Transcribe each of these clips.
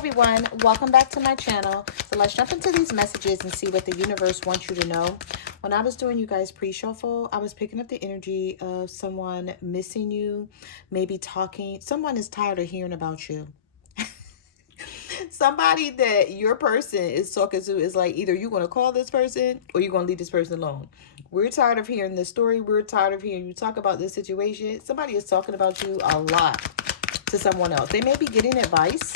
everyone, welcome back to my channel. So let's jump into these messages and see what the universe wants you to know. When I was doing you guys pre-shuffle, I was picking up the energy of someone missing you, maybe talking. Someone is tired of hearing about you. Somebody that your person is talking to is like, either you're going to call this person or you're going to leave this person alone. We're tired of hearing this story. We're tired of hearing you talk about this situation. Somebody is talking about you a lot to someone else. They may be getting advice,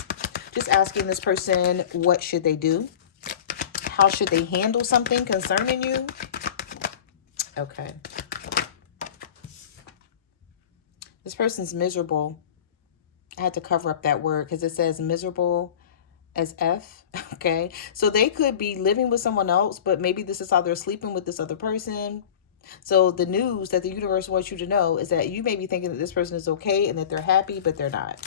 just asking this person what should they do, how should they handle something concerning you. Okay, this person's miserable. I had to cover up that word because it says miserable as F. Okay, so they could be living with someone else, but maybe this is how they're sleeping with this other person. So the news that the universe wants you to know is that you may be thinking that this person is okay and that they're happy, but they're not.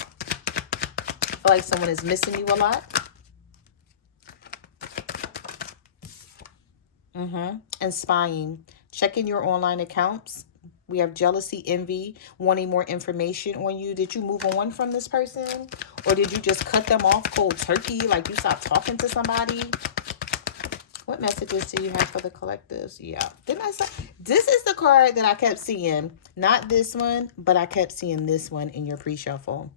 I feel like someone is missing you a lot. And spying. Checking your online accounts. We have jealousy, envy, wanting more information on you. Did you move on from this person? Or did you just cut them off cold turkey? Like you stopped talking to somebody? What messages do you have for the collectives? Yeah. Didn't I say? This is the card that I kept seeing. Not this one, but I kept seeing this one in your pre-shuffle.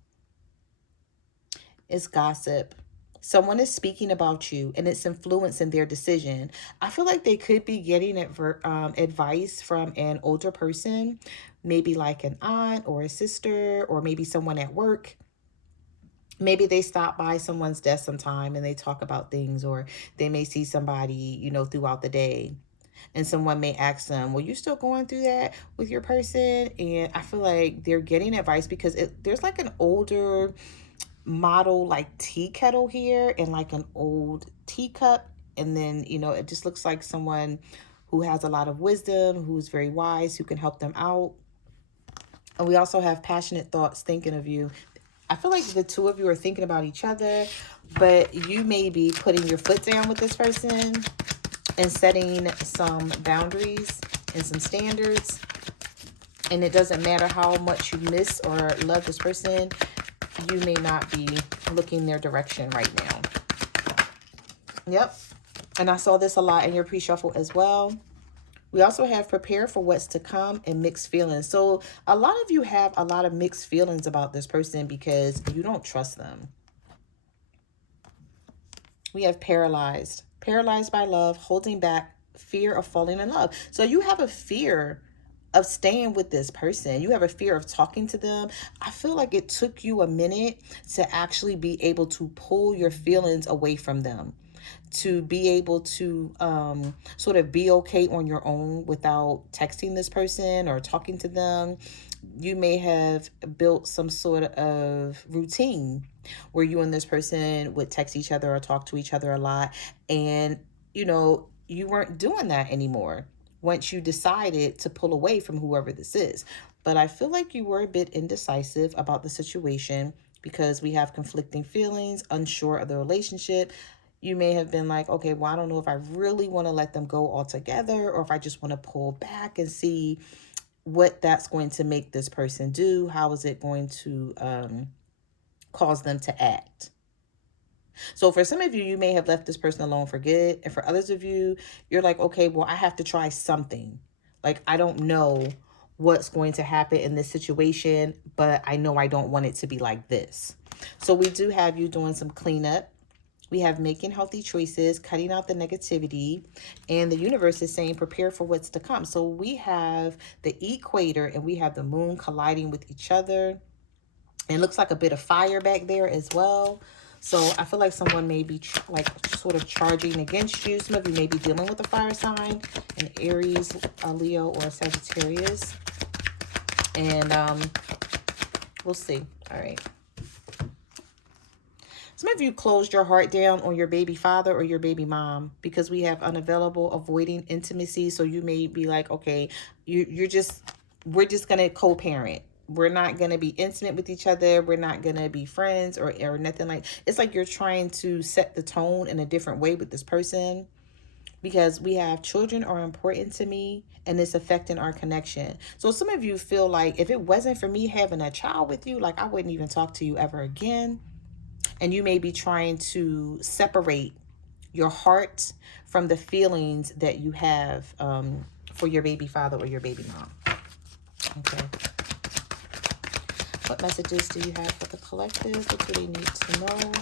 It's gossip. Someone is speaking about you and it's influencing their decision. I feel like they could be getting advice from an older person, maybe like an aunt or a sister, or maybe someone at work. Maybe they stop by someone's desk sometime and they talk about things, or they may see somebody, throughout the day. And someone may ask them, well, you still going through that with your person? And I feel like they're getting advice because there's like an older model like tea kettle here and like an old teacup, and then it just looks like someone who has a lot of wisdom, who's very wise, who can help them out. And we also have passionate thoughts thinking of you. I feel like the two of you are thinking about each other, but you may be putting your foot down with this person and setting some boundaries and some standards. And it doesn't matter how much you miss or love this person, you may not be looking their direction right now. Yep. And I saw this a lot in your pre-shuffle as well. We also have prepare for what's to come and mixed feelings. So a lot of you have a lot of mixed feelings about this person because you don't trust them. We have paralyzed. Paralyzed by love, holding back, fear of falling in love. So you have a fear of staying with this person. You have a fear of talking to them. I feel like it took you a minute to actually be able to pull your feelings away from them, to be able to sort of be okay on your own without texting this person or talking to them. You may have built some sort of routine where you and this person would text each other or talk to each other a lot. And, you weren't doing that anymore once you decided to pull away from whoever this is. But I feel like you were a bit indecisive about the situation because we have conflicting feelings, unsure of the relationship. You may have been like, okay, well, I don't know if I really want to let them go altogether, or if I just want to pull back and see what that's going to make this person do. How is it going to cause them to act? So for some of you, you may have left this person alone for good. And for others of you, you're like, okay, well, I have to try something. Like, I don't know what's going to happen in this situation, but I know I don't want it to be like this. So we do have you doing some cleanup. We have making healthy choices, cutting out the negativity, and the universe is saying prepare for what's to come. So we have the equator and we have the moon colliding with each other. And it looks like a bit of fire back there as well. So I feel like someone may be sort of charging against you. Some of you may be dealing with a fire sign, an Aries, a Leo, or a Sagittarius. And we'll see. All right. Some of you closed your heart down on your baby father or your baby mom because we have unavailable, avoiding intimacy. So you may be like, okay, we're just going to co-parent. We're not going to be intimate with each other. We're not going to be friends or nothing like. It's like you're trying to set the tone in a different way with this person because we have children are important to me and it's affecting our connection. So some of you feel like if it wasn't for me having a child with you, like I wouldn't even talk to you ever again. And you may be trying to separate your heart from the feelings that you have for your baby father or your baby mom. Okay. What messages do you have for the collective? What do they need to know?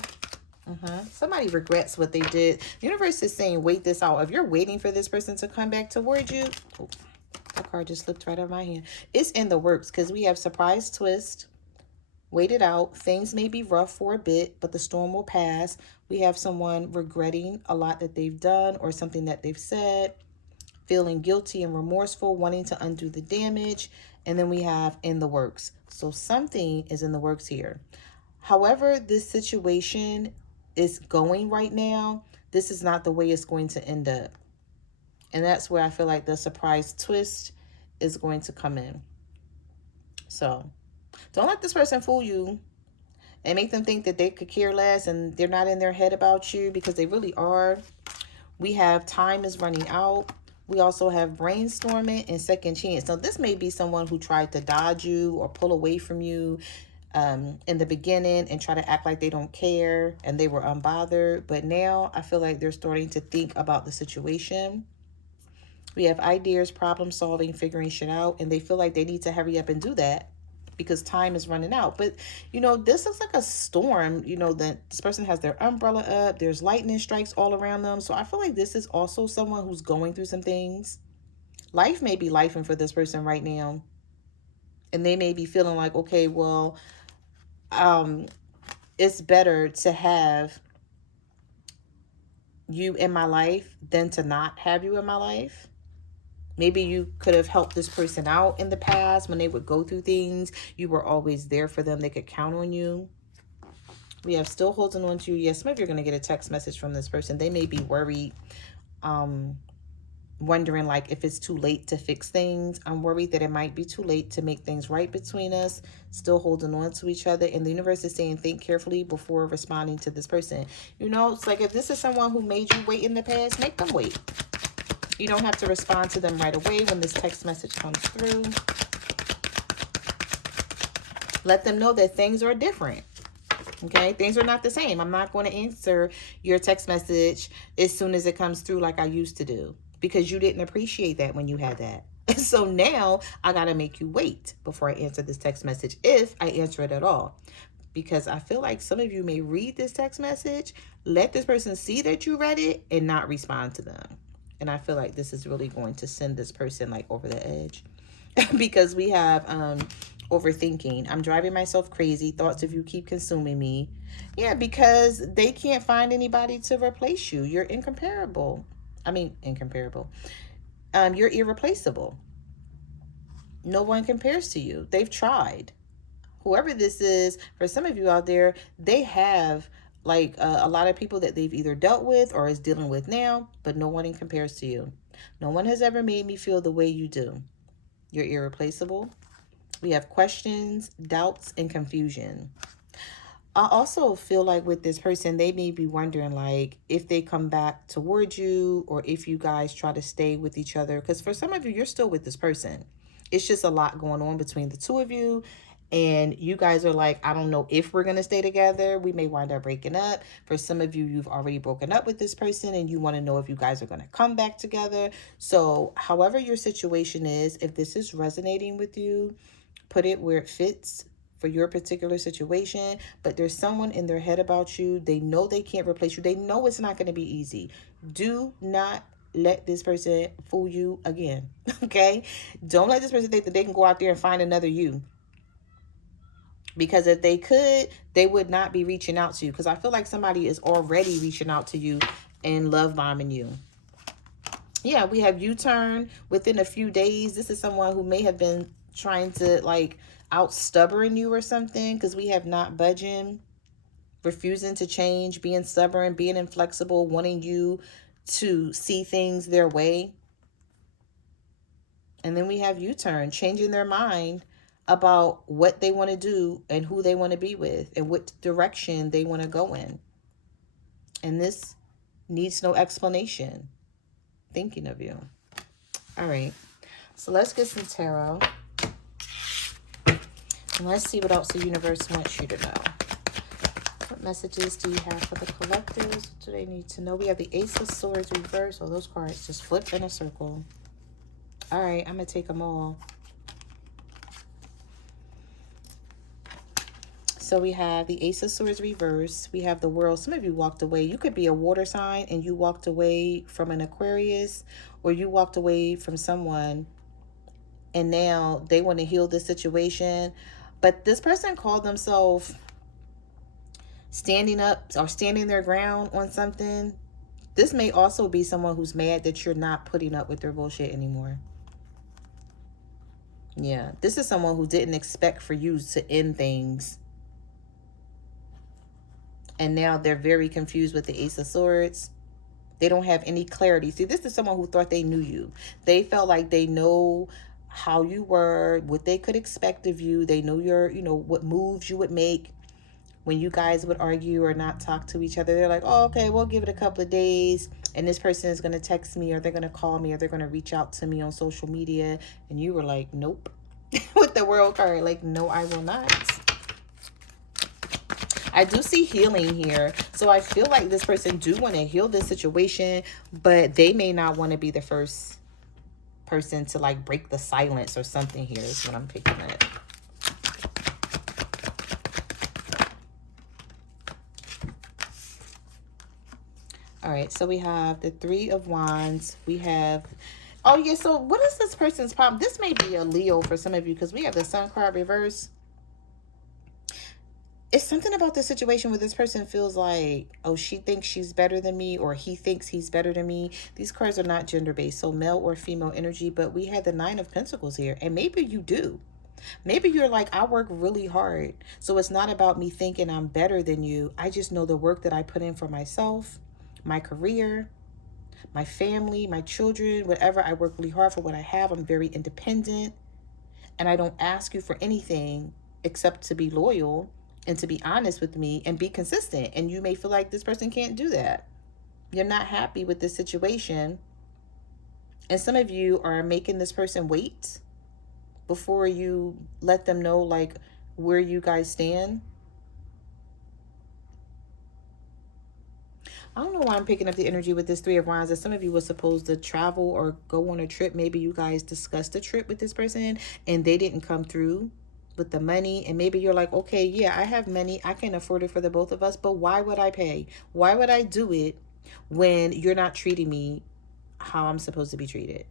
Somebody regrets what they did. The universe is saying, wait this out. If you're waiting for this person to come back towards you, oh, that card just slipped right out of my hand. It's in the works because we have surprise twist. Wait it out. Things may be rough for a bit, but the storm will pass. We have someone regretting a lot that they've done or something that they've said, feeling guilty and remorseful, wanting to undo the damage. And then we have in the works. So something is in the works here. However, this situation is going right now, this is not the way it's going to end up. And that's where I feel like the surprise twist is going to come in. So don't let this person fool you and make them think that they could care less and they're not in their head about you, because they really are. We have time is running out. We also have brainstorming and second chance. Now, this may be someone who tried to dodge you or pull away from you in the beginning and try to act like they don't care and they were unbothered. But now I feel like they're starting to think about the situation. We have ideas, problem solving, figuring shit out, and they feel like they need to hurry up and do that because time is running out. But, you know, this looks like a storm, you know, that this person has their umbrella up. There's lightning strikes all around them. So I feel like this is also someone who's going through some things. Life may be lifing for this person right now. And they may be feeling like, okay, well, it's better to have you in my life than to not have you in my life. Maybe you could have helped this person out in the past when they would go through things. You were always there for them. They could count on you. We have still holding on to you. Yes, some of you are going to get a text message from this person. They may be worried, wondering like if it's too late to fix things. I'm worried that it might be too late to make things right between us. Still holding on to each other. And the universe is saying, think carefully before responding to this person. You know, it's like if this is someone who made you wait in the past, make them wait. You don't have to respond to them right away when this text message comes through. Let them know that things are different. Okay, things are not the same. I'm not going to answer your text message as soon as it comes through like I used to do, because you didn't appreciate that when you had that. So now I got to make you wait before I answer this text message, if I answer it at all. Because I feel like some of you may read this text message, let this person see that you read it, and not respond to them. And I feel like this is really going to send this person like over the edge. Because we have overthinking. I'm driving myself crazy. Thoughts of you keep consuming me. Yeah, because they can't find anybody to replace you. You're incomparable. I mean, incomparable. You're irreplaceable. No one compares to you. They've tried. Whoever this is, for some of you out there, they have like a lot of people that they've either dealt with or is dealing with now, but no one compares to you. No one has ever made me feel the way you do. You're irreplaceable. We have questions, doubts, and confusion. I also feel like with this person, they may be wondering like if they come back towards you or if you guys try to stay with each other. Because for some of you, you're still with this person. It's just a lot going on between the two of you. And you guys are like, I don't know if we're going to stay together. We may wind up breaking up. For some of you, you've already broken up with this person and you want to know if you guys are going to come back together. So however your situation is, if this is resonating with you, put it where it fits for your particular situation. But there's someone in their head about you. They know they can't replace you. They know it's not going to be easy. Do not let this person fool you again. Okay? Don't let this person think that they can go out there and find another you. Because if they could, they would not be reaching out to you. Because I feel like somebody is already reaching out to you and love bombing you. Yeah, we have U-turn within a few days. This is someone who may have been trying to like out stubborn you or something. Because we have not budging, refusing to change, being stubborn, being inflexible, wanting you to see things their way. And then we have U-turn, changing their mind about what they want to do and who they want to be with and what direction they want to go in. And this needs no explanation. Thinking of you. All right. So let's get some tarot. And let's see what else the universe wants you to know. What messages do you have for the collectors? What do they need to know? We have the Ace of Swords reversed. Oh, those cards just flipped in a circle. All right, I'm going to take them all. So we have the Ace of Swords reversed. We have the World. Some of you walked away. You could be a water sign and you walked away from an Aquarius, or you walked away from someone and now they want to heal the situation. But this person called themselves standing up or standing their ground on something. This may also be someone who's mad that you're not putting up with their bullshit anymore. Yeah, this is someone who didn't expect for you to end things. And now they're very confused with the Ace of Swords. They don't have any clarity. See, this is someone who thought they knew you. They felt like they know how you were, what they could expect of you. They know your, what moves you would make when you guys would argue or not talk to each other. They're like, oh, okay, we'll give it a couple of days. And this person is going to text me, or they're going to call me, or they're going to reach out to me on social media. And you were like, nope. With the World card, like, no, I will not. I do see healing here. So I feel like this person do want to heal this situation, but they may not want to be the first person to like break the silence or something here is what I'm picking up. All right, so we have the Three of Wands. We have, oh yeah, so what is this person's problem? This may be a Leo for some of you because we have the Sun card reverse. It's something about the situation where this person feels like, oh, she thinks she's better than me, or he thinks he's better than me. These cards are not gender-based, so male or female energy, but we had the Nine of Pentacles here, and maybe you do. Maybe you're like, I work really hard, so it's not about me thinking I'm better than you. I just know the work that I put in for myself, my career, my family, my children, whatever. I work really hard for what I have. I'm very independent, and I don't ask you for anything except to be loyal and to be honest with me and be consistent. And you may feel like this person can't do that. You're not happy with this situation. And some of you are making this person wait before you let them know like where you guys stand. I don't know why I'm picking up the energy with this Three of Wands. That some of you were supposed to travel or go on a trip. Maybe you guys discussed a trip with this person and they didn't come through with the money. And maybe you're like, okay, yeah, I have money. I can afford it for the both of us. But why would I pay? Why would I do it when you're not treating me how I'm supposed to be treated?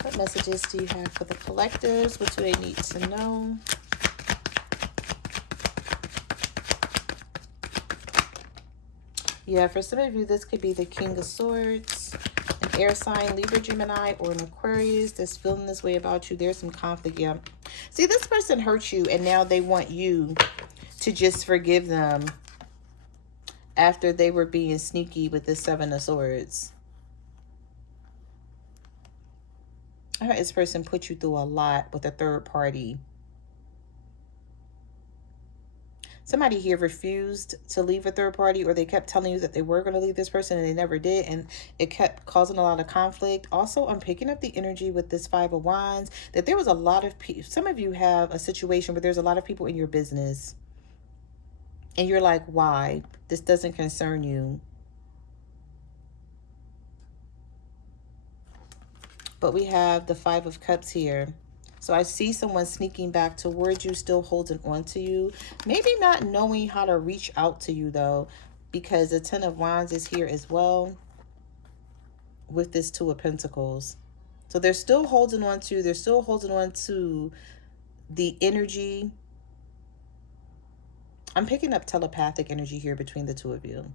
What messages do you have for the collectors? What do they need to know? Yeah, for some of you, this could be the King of Swords, an air sign, Libra, Gemini, or an Aquarius that's feeling this way about you. There's some conflict, yeah. See, this person hurt you, and now they want you to just forgive them after they were being sneaky with the Seven of Swords. I heard this person put you through a lot with a third party. Somebody here refused to leave a third party, or they kept telling you that they were going to leave this person and they never did, and it kept causing a lot of conflict. Also, I'm picking up the energy with this Five of Wands that there was a lot of people. Some of you have a situation where there's a lot of people in your business and you're like, why? This doesn't concern you. But we have the Five of Cups here. So I see someone sneaking back towards you, still holding on to you. Maybe not knowing how to reach out to you, though, because the Ten of Wands is here as well with this Two of Pentacles. So they're still holding on to you. They're still holding on to the energy. I'm picking up telepathic energy here between the two of you.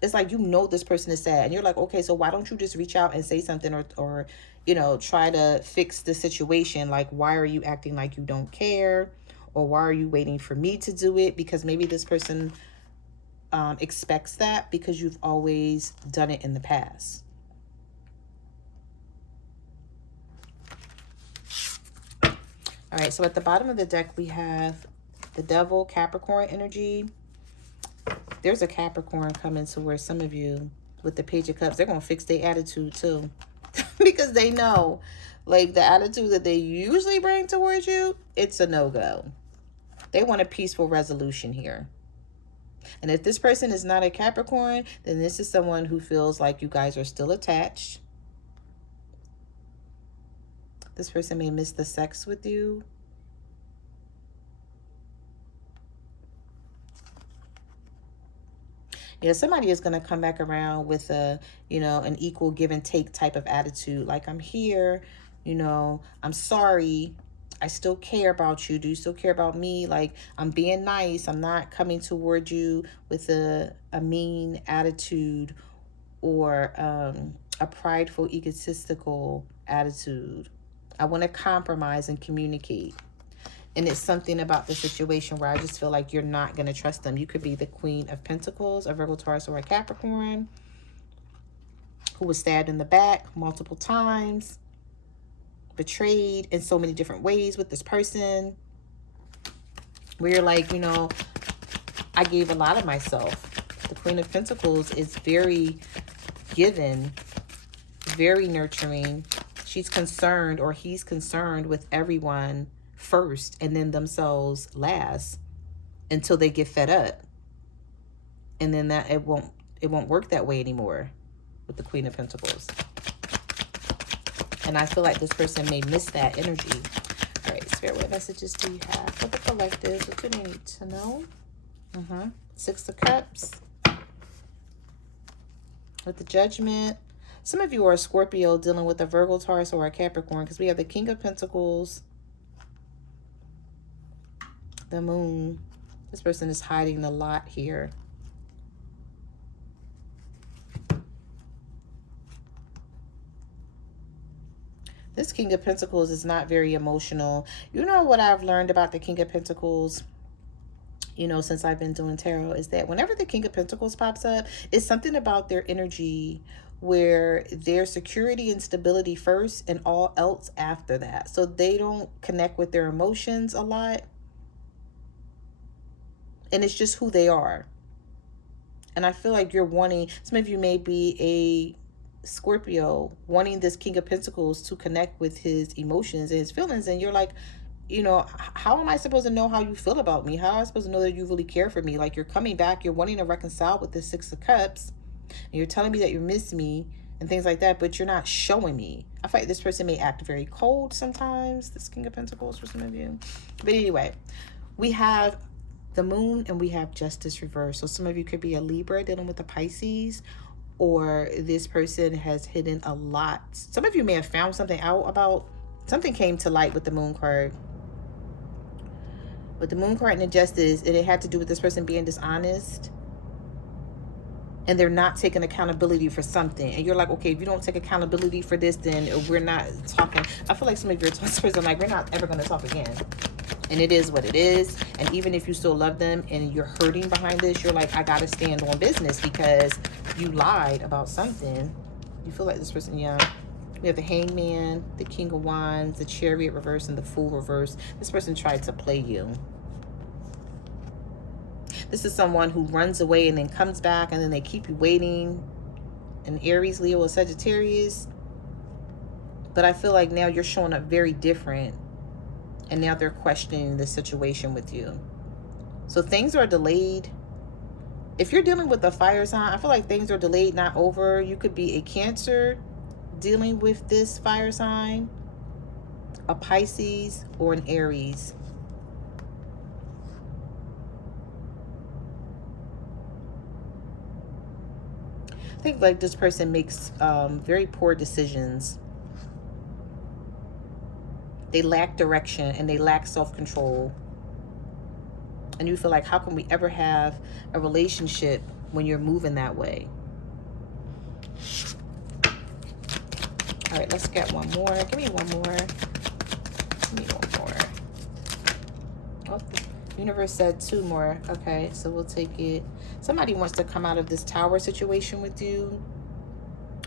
It's like, you know, this person is sad and you're like, okay, so why don't you just reach out and say something, or you know, try to fix the situation? Like, why are you acting like you don't care? Or why are you waiting for me to do it? Because maybe this person expects that because you've always done it in the past. All right, so at the bottom of the deck, we have the Devil, Capricorn energy. There's a Capricorn coming to where some of you with the Page of Cups, they're going to fix their attitude too. because they know, like, the attitude that they usually bring towards you, it's a no-go. They want a peaceful resolution here. And if this person is not a Capricorn, then this is someone who feels like you guys are still attached. This person may miss the sex with you. Yeah, somebody is going to come back around with a, an equal give and take type of attitude. Like, I'm here, I'm sorry. I still care about you. Do you still care about me? Like, I'm being nice. I'm not coming toward you with a mean attitude or a prideful, egotistical attitude. I want to compromise and communicate. And it's something about the situation where I just feel like you're not going to trust them. You could be the Queen of Pentacles, a Virgo, Taurus, or a Capricorn who was stabbed in the back multiple times, betrayed in so many different ways with this person, where you're like, I gave a lot of myself. The Queen of Pentacles is very given, very nurturing. She's concerned, or he's concerned with everyone first and then themselves last, until they get fed up. And then that it won't work that way anymore with the Queen of Pentacles. And I feel like this person may miss that energy. All right, Spirit, what messages do you have for the collective? What do they need to know? Six of Cups. With the Judgment. Some of you are a Scorpio dealing with a Virgo, Taurus, or a Capricorn, because we have the King of Pentacles, the Moon. This person is hiding a lot here. This King of Pentacles is not very emotional. You know what I've learned about the King of Pentacles, since I've been doing tarot, is that whenever the King of Pentacles pops up, it's something about their energy where their security and stability first and all else after that. So they don't connect with their emotions a lot. And it's just who they are. And I feel like you're wanting, some of you may be a Scorpio, wanting this King of Pentacles to connect with his emotions and his feelings. And you're like, how am I supposed to know how you feel about me? How am I supposed to know that you really care for me? Like, you're coming back, you're wanting to reconcile with the Six of Cups, and you're telling me that you miss me and things like that, but you're not showing me. I feel like this person may act very cold sometimes, this King of Pentacles for some of you. But anyway, we have the Moon and we have Justice reversed. So some of you could be a Libra dealing with a Pisces, or this person has hidden a lot. Some of you may have found something out about, something came to light with the Moon card. With the Moon card and the Justice, and it had to do with this person being dishonest. And they're not taking accountability for something. And you're like, okay, if you don't take accountability for this, then we're not talking. I feel like some of your talkers are like, we're not ever going to talk again. And it is what it is. And even if you still love them and you're hurting behind this, you're like, I got to stand on business because you lied about something. You feel like this person, yeah. We have the Hangman, the King of Wands, the Chariot reverse, and the Fool reverse. This person tried to play you. This is someone who runs away and then comes back, and then they keep you waiting. An Aries, Leo, or Sagittarius. But I feel like now you're showing up very different. And now they're questioning the situation with you. So things are delayed. If you're dealing with a fire sign, I feel like things are delayed, not over. You could be a Cancer dealing with this fire sign, a Pisces, or an Aries. I think like this person makes very poor decisions. They lack direction and they lack self-control. And you feel like, how can we ever have a relationship when you're moving that way? All right, let's get one more. Give me one more. Give me one more. Oh, the universe said two more. Okay, so we'll take it. Somebody wants to come out of this tower situation with you,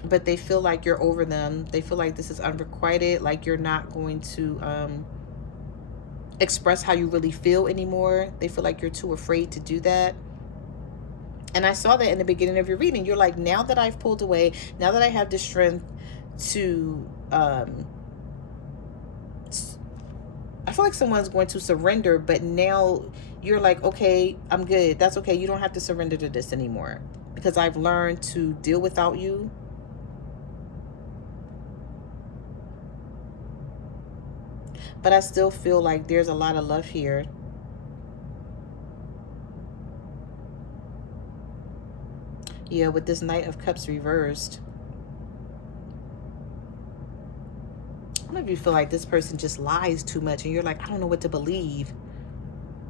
but they feel like you're over them. They feel like this is unrequited, like you're not going to express how you really feel anymore. They feel like you're too afraid to do that. And I saw that in the beginning of your reading. You're like, now that I've pulled away, now that I have the strength to I feel like someone's going to surrender, but now you're like, okay, I'm good. That's okay. You don't have to surrender to this anymore because I've learned to deal without you. But I still feel like there's a lot of love here. Yeah, with this Knight of Cups reversed. Some of you feel like this person just lies too much and you're like, I don't know what to believe.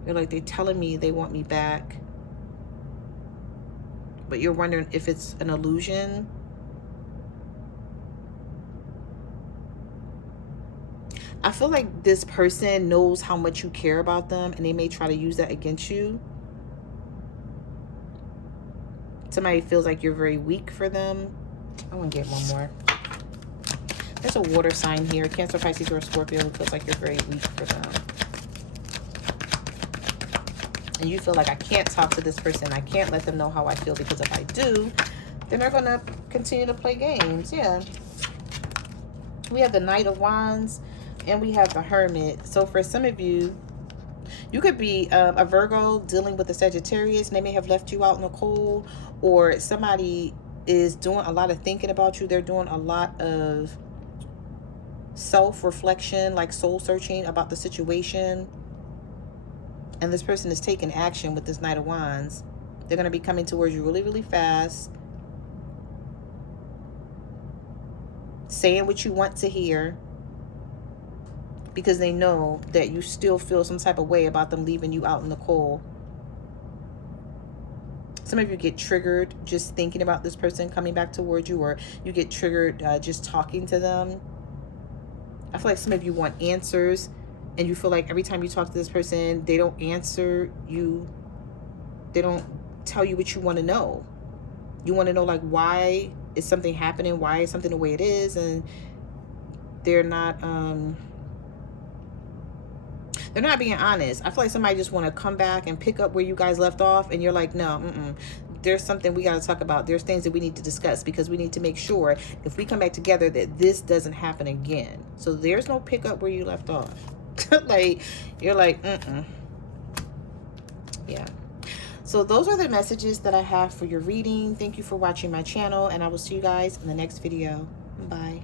You're like, they're telling me they want me back, but you're wondering if it's an illusion. I feel like this person knows how much you care about them and they may try to use that against you. Somebody feels like you're very weak for them. I want to get one more. There's a water sign here. Cancer, Pisces, or Scorpio who feels like you're very weak for them. And you feel like I can't talk to this person. I can't let them know how I feel because if I do, then they're going to continue to play games. Yeah. We have the Knight of Wands and we have the Hermit. So for some of you, you could be a Virgo dealing with a Sagittarius and they may have left you out in the cold, or somebody is doing a lot of thinking about you. They're doing a lot of self-reflection, like soul searching about the situation. And this person is taking action with this Knight of Wands. They're going to be coming towards you really, really fast. Saying what you want to hear. Because they know that you still feel some type of way about them leaving you out in the cold. Some of you get triggered just thinking about this person coming back towards you, or you get triggered just talking to them. I feel like some of you want answers and you feel like every time you talk to this person, they don't answer you. They don't tell you what you want to know. You want to know, like, why is something happening? Why is something the way it is? And they're not being honest. I feel like somebody just want to come back and pick up where you guys left off, and you're like, no, there's something we got to talk about. There's things that we need to discuss because we need to make sure if we come back together that this doesn't happen again. So there's no pick up where you left off. Like, you're like, yeah. So those are the messages that I have for your reading. Thank you for watching my channel, and I will see you guys in the next video. Bye.